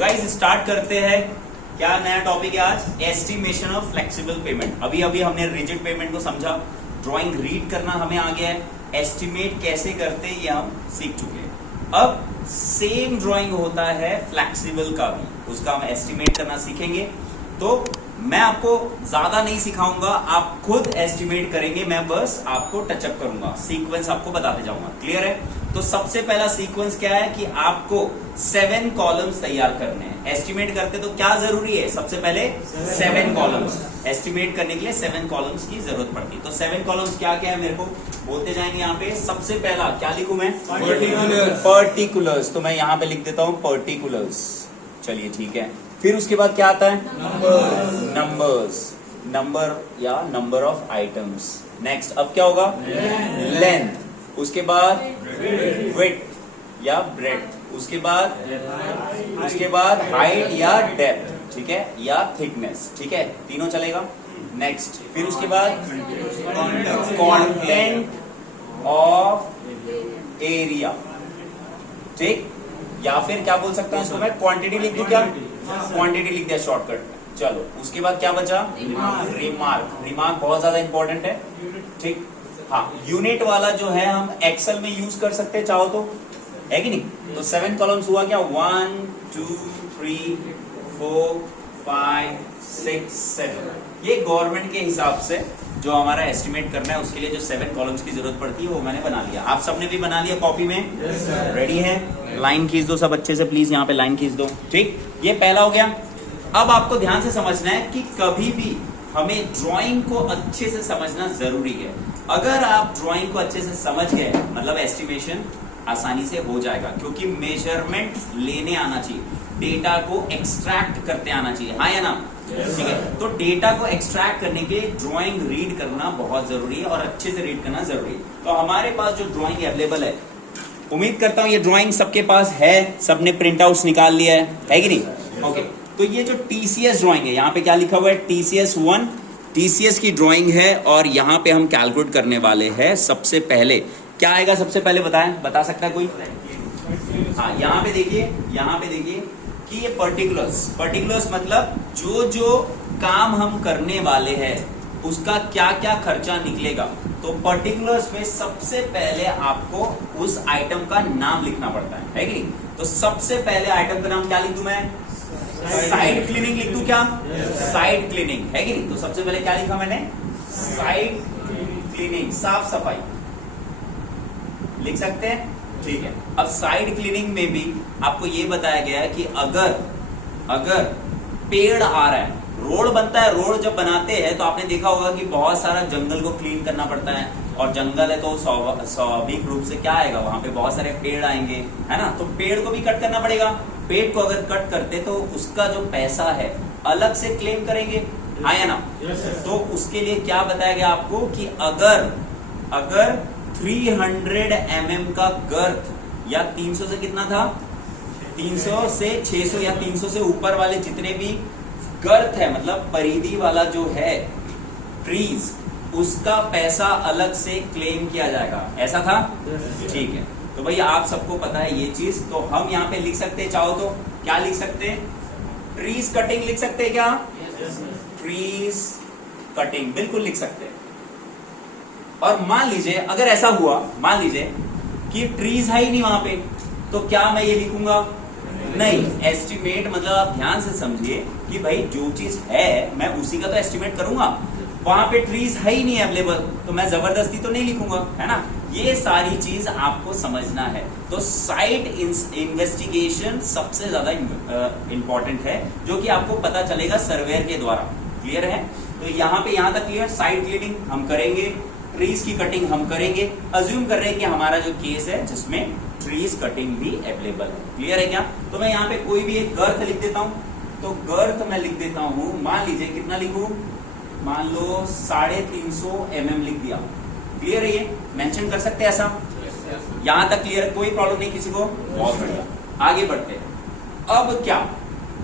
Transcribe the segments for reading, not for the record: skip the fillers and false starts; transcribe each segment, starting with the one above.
Guys start करते हैं। क्या नया टॉपिक है आज? Estimation of flexible pavement. अभी अभी हमने रिजिड पेमेंट को समझा, ड्राइंग रीड करना हमें आ गया है, एस्टिमेट कैसे करते हैं ये हम सीख चुके हैं। अब सेम ड्राइंग होता है फ्लेक्सिबल का भी, उसका हम एस्टिमेट करना सीखेंगे। तो मैं आपको ज्यादा नहीं सिखाऊंगा, आप खुद एस्टिमेट करेंगे, मैं बस आपको टचअप करूंगा, सीक्वेंस आपको बताते जाऊंगा। क्लियर है? तो सबसे पहला सीक्वेंस क्या है कि आपको 7 कॉलम्स तैयार करने हैं। एस्टिमेट करते तो क्या जरूरी है? सबसे पहले 7 कॉलम्स एस्टिमेट करने के लिए 7 कॉलम्स की जरूरत पड़ती है। तो 7 कॉलम्स क्या क्या है मेरे को बोलते जाएंगे। यहाँ पे सबसे पहला क्या लिखूं मैं? पर्टिकुलर्स। तो मैं यहाँ पे लिख देता हूं पर्टिकुलर्स। चलिए ठीक है। फिर उसके बाद क्या आता है? नंबर्स, नंबर या नंबर ऑफ आइटम्स। नेक्स्ट अब क्या होगा? लेंथ। उसके बाद विड्थ या ब्रेड्थ। उसके बाद हाइट या डेप्थ, ठीक है, या थिकनेस, ठीक है, तीनों चलेगा। नेक्स्ट फिर उसके बाद कंटेंट ऑफ एरिया, ठीक, या फिर क्या बोल सकता हूं इसको मैं? क्वांटिटी लिख दूं क्या? क्वांटिटी लिख दिया शॉर्टकट। चलो उसके बाद क्या बचा? रिमार्क। रिमार्क बहुत ज्यादा इंपॉर्टेंट है, ठीक। हाँ, यूनिट वाला जो है हम एक्सेल में यूज कर सकते हैं चाहो तो, है कि नहीं? तो 7 कॉलम्स हुआ क्या? 1 2 3 4 5 6 7। ये गवर्नमेंट के हिसाब से जो हमारा एस्टिमेट करना है उसके लिए जो 7 कॉलम्स की जरूरत पड़ती है वो मैंने बना लिया। आप सबने भी बना लिया कॉपी में? रेडी है? लाइन खींच दो सब अच्छे से प्लीज, यहाँ पे लाइन खींच दो, ठीक। ये पहला हो गया। अब आपको ध्यान से समझना है कि कभी भी हमें ड्राइंग को अच्छे से समझना जरूरी है। अगर आप ड्राइंग को अच्छे से समझ गए मतलब एस्टिमेशन आसानी से हो जाएगा, क्योंकि मेजरमेंट लेने आना चाहिए, डेटा को एक्सट्रैक्ट करते आना चाहिए, हाँ या ना? ठीक है। तो डेटा को एक्सट्रैक्ट करने के ड्राइंग रीड करना बहुत जरूरी है और अच्छे से रीड करना जरूरी है। तो हमारे पास जो ड्राइंग अवेलेबल है, उम्मीद करता हूं ये ड्राइंग सबके पास है, सबने प्रिंट आउट निकाल लिया है कि नहीं? ओके। तो ये जो टीसीएस ड्राइंग है, यहाँ पे क्या लिखा हुआ है? TCS 1 TCS की ड्राइंग है और यहाँ पे हम कैलकुलेट करने वाले हैं। सबसे पहले क्या आएगा? सबसे पहले बताएं, बता सकता है कोई? हाँ, यहाँ पे देखिए कि ये पर्टिकुलर्स मतलब जो काम हम करने वाले हैं उसका क्या क्या खर्चा निकलेगा। तो पर्टिकुलर्स में सबसे पहले आपको उस आइटम का नाम लिखना पड़ता है कि नहीं? तो सबसे पहले आइटम का नाम क्या लिख दूं मैं? साइड क्लीनिंग लिख दूं क्या? साइड क्लीनिंग, है कि नहीं? तो सबसे पहले क्या लिखा मैंने? साइड क्लीनिंग, साफ सफाई लिख सकते हैं, ठीक है। अब साइड क्लीनिंग में भी आपको ये बताया गया है कि अगर पेड़ आ रहा है, रोड बनता है, रोड जब बनाते हैं तो आपने देखा होगा कि बहुत सारा जंगल को क्लीन करना पड़ता है, और जंगल है तो स्वाभाविक रूप से क्या आएगा? वहां पे बहुत सारे पेड़ आएंगे, है ना? तो पेड़ को भी कट करना पड़ेगा। पेड़ को अगर कट करते तो उसका जो पैसा है अलग से क्लेम करेंगे, हाँ या ना? तो उसके लिए क्या बताया गया आपको कि अगर 300 mm का गर्थ, या 300 से कितना था? 300 से 600 या 300 से ऊपर वाले जितने भी गर्थ है, मतलब परिधि वाला जो है ट्रीज, उसका पैसा अलग से क्लेम किया जाएगा। ऐसा था? ठीक है। तो भाई आप सबको पता है ये चीज, तो हम यहाँ पे लिख सकते हैं, चाहो तो क्या लिख सकते हैं? ट्रीज कटिंग लिख सकते हैं क्या? ट्रीज कटिंग बिल्कुल लिख सकते हैं। और मान लीजिए अगर ऐसा हुआ, मान लीजिए कि ट्रीज है ही नहीं वहां पे, तो क्या मैं ये लिखूंगा? नहीं। एस्टिमेट मतलब आप ध्यान से समझिए कि भाई जो चीज है मैं उसी का तो एस्टिमेट करूंगा। वहां पे ट्रीज है ही नहीं अवेलेबल, तो मैं जबरदस्ती तो नहीं लिखूंगा, है ना? ये सारी चीज आपको समझना है। तो साइट इन्वेस्टिगेशन सबसे ज्यादा इंपॉर्टेंट है, जो कि आपको पता चलेगा सर्वेयर के द्वारा। क्लियर है? तो यहाँ पे यहाँ तक क्लियर। साइट क्लीनिंग हम करेंगे, ट्रीज की कटिंग हम करेंगे। अज्यूम कर रहे हैं कि हमारा जो केस है जिसमें ट्रीज कटिंग भी अवेलेबल है। क्लियर है क्या? तो मैं यहाँ पे कोई भी एक गर्थ लिख देता हूँ। तो गर्थ मैं लिख देता हूँ, मान लीजिए कितना लिखूं? मान लो 350 mm लिख दिया। क्लियर है? ये मेंशन कर सकते हैं ऐसा? यहाँ तक क्लियर है? कोई प्रॉब्लम नहीं किसी को? बहुत बढ़िया। आगे बढ़ते हैं। अब क्या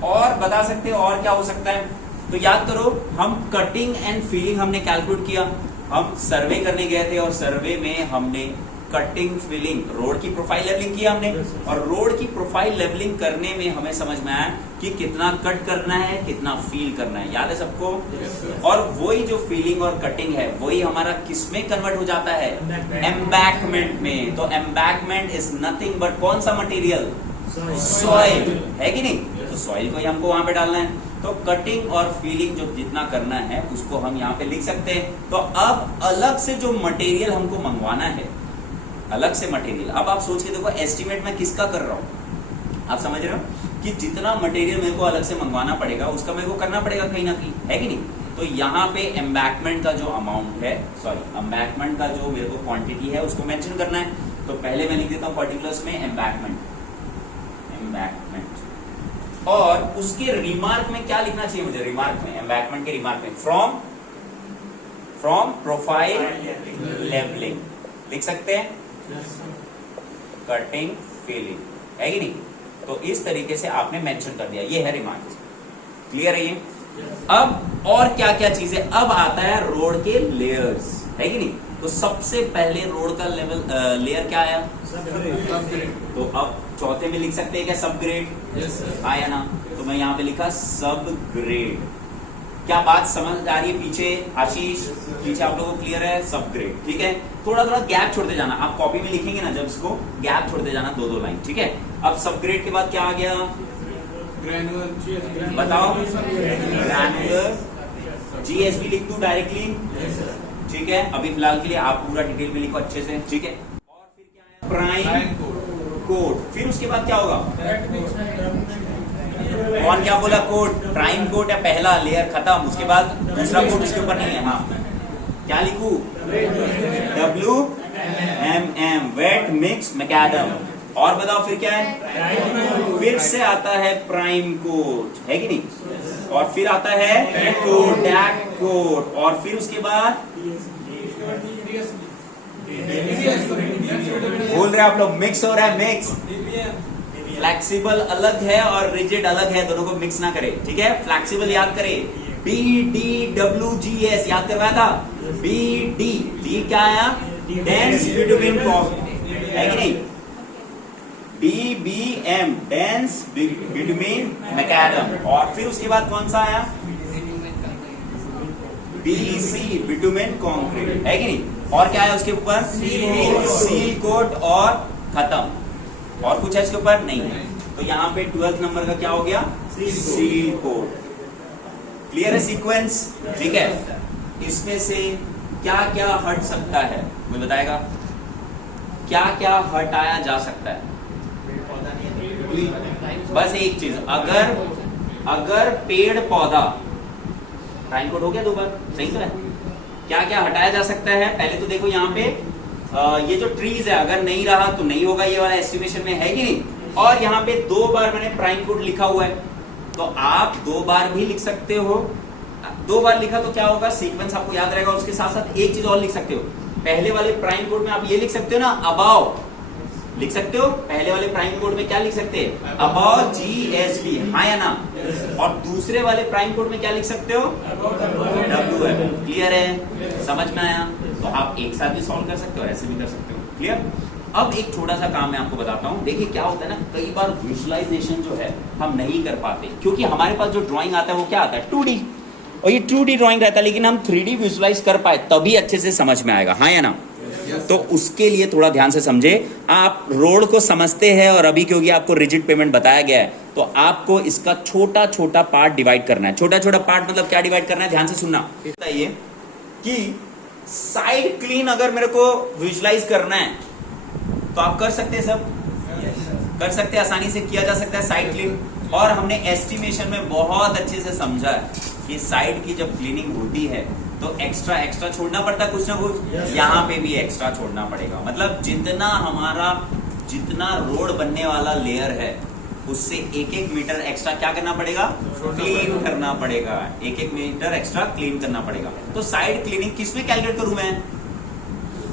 और बता सकते हैं? और क्या हो सकता है? तो याद करो, हम कटिंग एंड फिलिंग हमने कैलकुलेट किया। हम सर्वे करने गए थे और सर्वे में हमने कटिंग फिलिंग, रोड की प्रोफाइल लेवलिंग किया हमने, और रोड की प्रोफाइल लेवलिंग करने में हमें समझ में आया कि कितना कट करना है, कितना फील करना है, याद है सबको? और वही जो फीलिंग और कटिंग है वही हमारा किस में कन्वर्ट हो जाता है? एम्बैकमेंट में। तो एम्बैकमेंट इज नथिंग बट कौन सा मटेरियल? सॉइल, है कि नहीं? तो सॉइल को ही हमको वहां पे डालना है। तो कटिंग और फीलिंग जो जितना करना है उसको हम यहाँ पे लिख सकते हैं। तो अब अलग से जो मटेरियल हमको मंगवाना है, अलग से मटेरियल, अब आप सोच के देखो एस्टिमेट में किसका कर रहा हूं, आप समझ रहे हो कि जितना मटेरियल मेरे को अलग से मंगवाना पड़ेगा उसका मेरे को करना पड़ेगा कहीं ना कहीं, है कि नहीं? तो यहाँ पे एम्बैकमेंट का जो अमाउंट है, सॉरी एम्बैकमेंट का जो मेरे को क्वांटिटी है उसको मेंशन करना है। तो पहले मैं लिख देता हूँ पर्टिकुलर्स में एम्बैकमेंट, और उसके रिमार्क में क्या लिखना चाहिए मुझे? रिमार्क में, एम्बैकमेंट के रिमार्क में फ्रॉम प्रोफाइल लेवलिंग लिख सकते हैं, कटिंग फीलिंग, है कि नहीं? तो इस तरीके से आपने मेंशन कर दिया, ये है रिमार्क। क्लियर है ये? अब और क्या क्या चीजें, अब आता है रोड के लेयर्स, है कि नहीं? तो सबसे पहले रोड का लेवल लेयर क्या आया? तो अब चौथे में लिख सकते हैं क्या सब ग्रेड? आया ना? तो मैं यहाँ पे लिखा सब ग्रेड। क्या बात समझ आ रही है पीछे? आशीष पीछे आप लोगों को क्लियर है? सब ग्रेड, ठीक है? थोड़ा थोड़ा गैप छोड़ते जाना, आप कॉपी में लिखेंगे ना जब इसको, गैप छोड़ते जाना, दो दो लाइन, ठीक है? अब सब ग्रेड के बाद क्या आ गया? बताओ। ग्रैनुलर, जीएसबी लिख दूं डायरेक्टली? ठीक है, अभी फिलहाल के लिए आप पूरा डिटेल में लिखो अच्छे से, ठीक है? और फिर क्या आया? Prime coat. फिर उसके बाद क्या होगा? कौन क्या बोला? कोट, प्राइम कोट है पहला लेयर खत्म, उसके बाद दूसरा कोट उसके ऊपर नहीं है। हाँ, क्या लिखूं? WMM, wait mix macadam. और बताओ फिर क्या है? फिर से आता है प्राइम कोट, है कि नहीं? और फिर आता है कोडैक कोट, और फिर उसके बाद बोल रहे आप लोग, मिक्स हो रहा है, मिक्स। फ्लेक्सिबल अलग है और रिजिड अलग है, दोनों को मिक्स ना करे, ठीक है? फ्लेक्सिबल याद करे, BDWGS याद करवाया था। BD क्या आया? डेंस बिटुमिन कॉम्पैक्ट, है कि नहीं? DBM डेंस बिटुमिन मैकाडम, और फिर उसके बाद कौन सा आया? BC बिटुमिन कंक्रीट, है कि नहीं? और क्या है उसके ऊपर? सील कोट, और खत्म। और कुछ है इसके ऊपर? नहीं है। तो यहाँ पे 12th नंबर का क्या हो गया? Seal coat. क्लियर है सीक्वेंस? ठीक है। इसमें से क्या क्या हट सकता है मुझे बताएगा? क्या क्या हटाया जा सकता है? बस एक चीज, अगर पेड़ पौधा, टाइम कोड हो गया 2 बार, सही तो है? क्या क्या हटाया जा सकता है? पहले तो देखो यहाँ पे ये जो ट्रीज है अगर नहीं रहा तो नहीं होगा ये वाला एस्टिमेशन में, है कि नहीं? और यहाँ पे 2 बार मैंने प्राइम कोड लिखा हुआ है, तो आप 2 बार भी लिख सकते हो। 2 बार लिखा तो क्या होगा? सीक्वेंस आपको याद रहेगा। उसके साथ साथ एक चीज और लिख सकते हो, पहले वाले प्राइम कोड में आप ये लिख सकते हो ना, अबाव लिख सकते हो। पहले वाले प्राइम कोड में क्या लिख सकते हैं? अबाव GSB, हाँ या ना? और दूसरे वाले प्राइम कोड में क्या लिख सकते हो? WM। क्लियर है? समझ में आया? तो आप एक साथ भी सॉल्व कर सकते हो, ऐसे भी कर सकते हो। क्लियर? अब एक छोटा सा काम मैं आपको बताता हूँ। देखिए क्या होता है ना, कई बार विजुअलाइजेशन जो है हम नहीं कर पाते, क्योंकि हमारे पास जो ड्राइंग आता है वो क्या आता है? 2D, और ये 2D ड्राइंग रहता है, लेकिन हम 3D विजुअलाइज कर पाए तभी अच्छे से समझ में आएगा, हाँ या ना? तो उसके लिए थोड़ा ध्यान से समझे। आप रोड को समझते हैं, और अभी क्योंकि आपको रिजिड पेमेंट बताया गया है तो आपको इसका छोटा छोटा पार्ट डिवाइड करना है। छोटा छोटा पार्ट मतलब क्या डिवाइड करना है? ध्यान से सुनना। ये कि साइड क्लीन अगर मेरे को विजुअलाइज करना है तो आप कर सकते हैं, सब कर सकते हैं, आसानी से किया जा सकता है साइड क्लीन। और हमने एस्टिमेशन में बहुत अच्छे से समझा है कि साइड की जब क्लीनिंग होती है तो एक्स्ट्रा छोड़ना पड़ता है कुछ ना कुछ। यहाँ पे भी एक्स्ट्रा छोड़ना पड़ेगा, मतलब जितना रोड बनने वाला लेयर है उससे 1-1 मीटर एक्स्ट्रा क्या करना पड़ेगा? क्लीन करना पड़ेगा। 1-1 मीटर एक्स्ट्रा क्लीन करना पड़ेगा। तो साइड क्लीनिंग किसमें कैलकुलेट करूं मैं?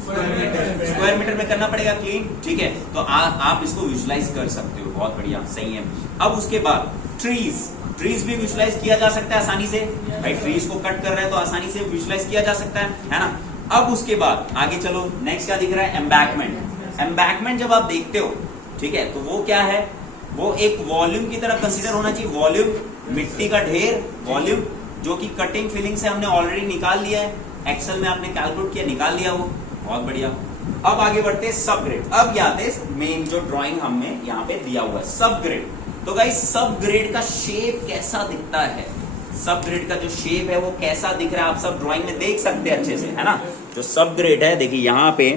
स्क्वायर मीटर में करना पड़ेगा क्लीन, ठीक है? तो आप इसको विजुअलाइज कर सकते हो, बहुत बढ़िया, सही है। अब उसके बाद ट्रीज भी विजुअलाइज किया जा सकता है आसानी से। भाई ट्रीज को कट कर रहे हैं तो आसानी से विजुअलाइज किया जा सकता है ना? अब उसके बाद आगे चलो, नेक्स्ट क्या दिख रहा है, एम्बैकमेंट। एम्बैकमेंट जब आप देखते हो, ठीक है, तो वो क्या है, वो एक वॉल्यूम की तरह कंसीडर होना चाहिए। वॉल्यूम, मिट्टी का ढेर, वॉल्यूम जो कि कटिंग फिलिंग से हमने ऑलरेडी निकाल लिया है, एक्सेल में आपने कैलकुलेट किया, निकाल लिया वो, बहुत बढ़िया। अब आगे बढ़ते हैं सब ग्रेड। अब आते हैं मेन जो ड्राइंग हमने यहाँ पे दिया हुआ है, सब ग्रेड। तो गाइस सब ग्रेड का शेप कैसा दिखता है, सब ग्रेड का जो शेप है वो कैसा दिख रहा है, आप सब ड्राइंग में देख सकते हैं अच्छे से, है ना। जो सब ग्रेड है, देखिए यहाँ पे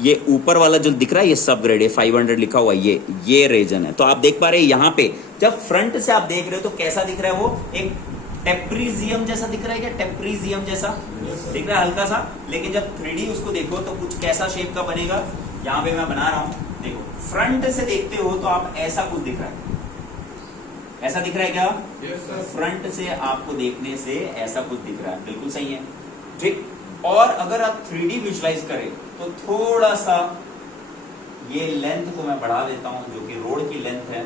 ये ऊपर वाला जो दिख रहा है ये सब ग्रेड है, 500 लिखा हुआ है, ये रीजन है। तो आप देख पा रहे हैं यहाँ पे जब फ्रंट से आप देख रहे हो तो कैसा दिख रहा है, वो एक टेप्रीजियम जैसा दिख रहा है क्या, टेप्रीजियम जैसा दिख रहा है हल्का सा। लेकिन जब 3D उसको देखो तो कुछ कैसा शेप का बनेगा, यहाँ पे मैं बना रहा हूं, देखो फ्रंट से देखते हो तो आप ऐसा कुछ दिख रहा है, ऐसा दिख रहा है क्या, फ्रंट से आपको देखने से ऐसा कुछ दिख रहा है, बिल्कुल सही है, ठीक। और अगर आप 3D विजुलाइज करें तो थोड़ा सा ये लेंथ को मैं बढ़ा देता हूं, जो कि रोड की लेंथ है,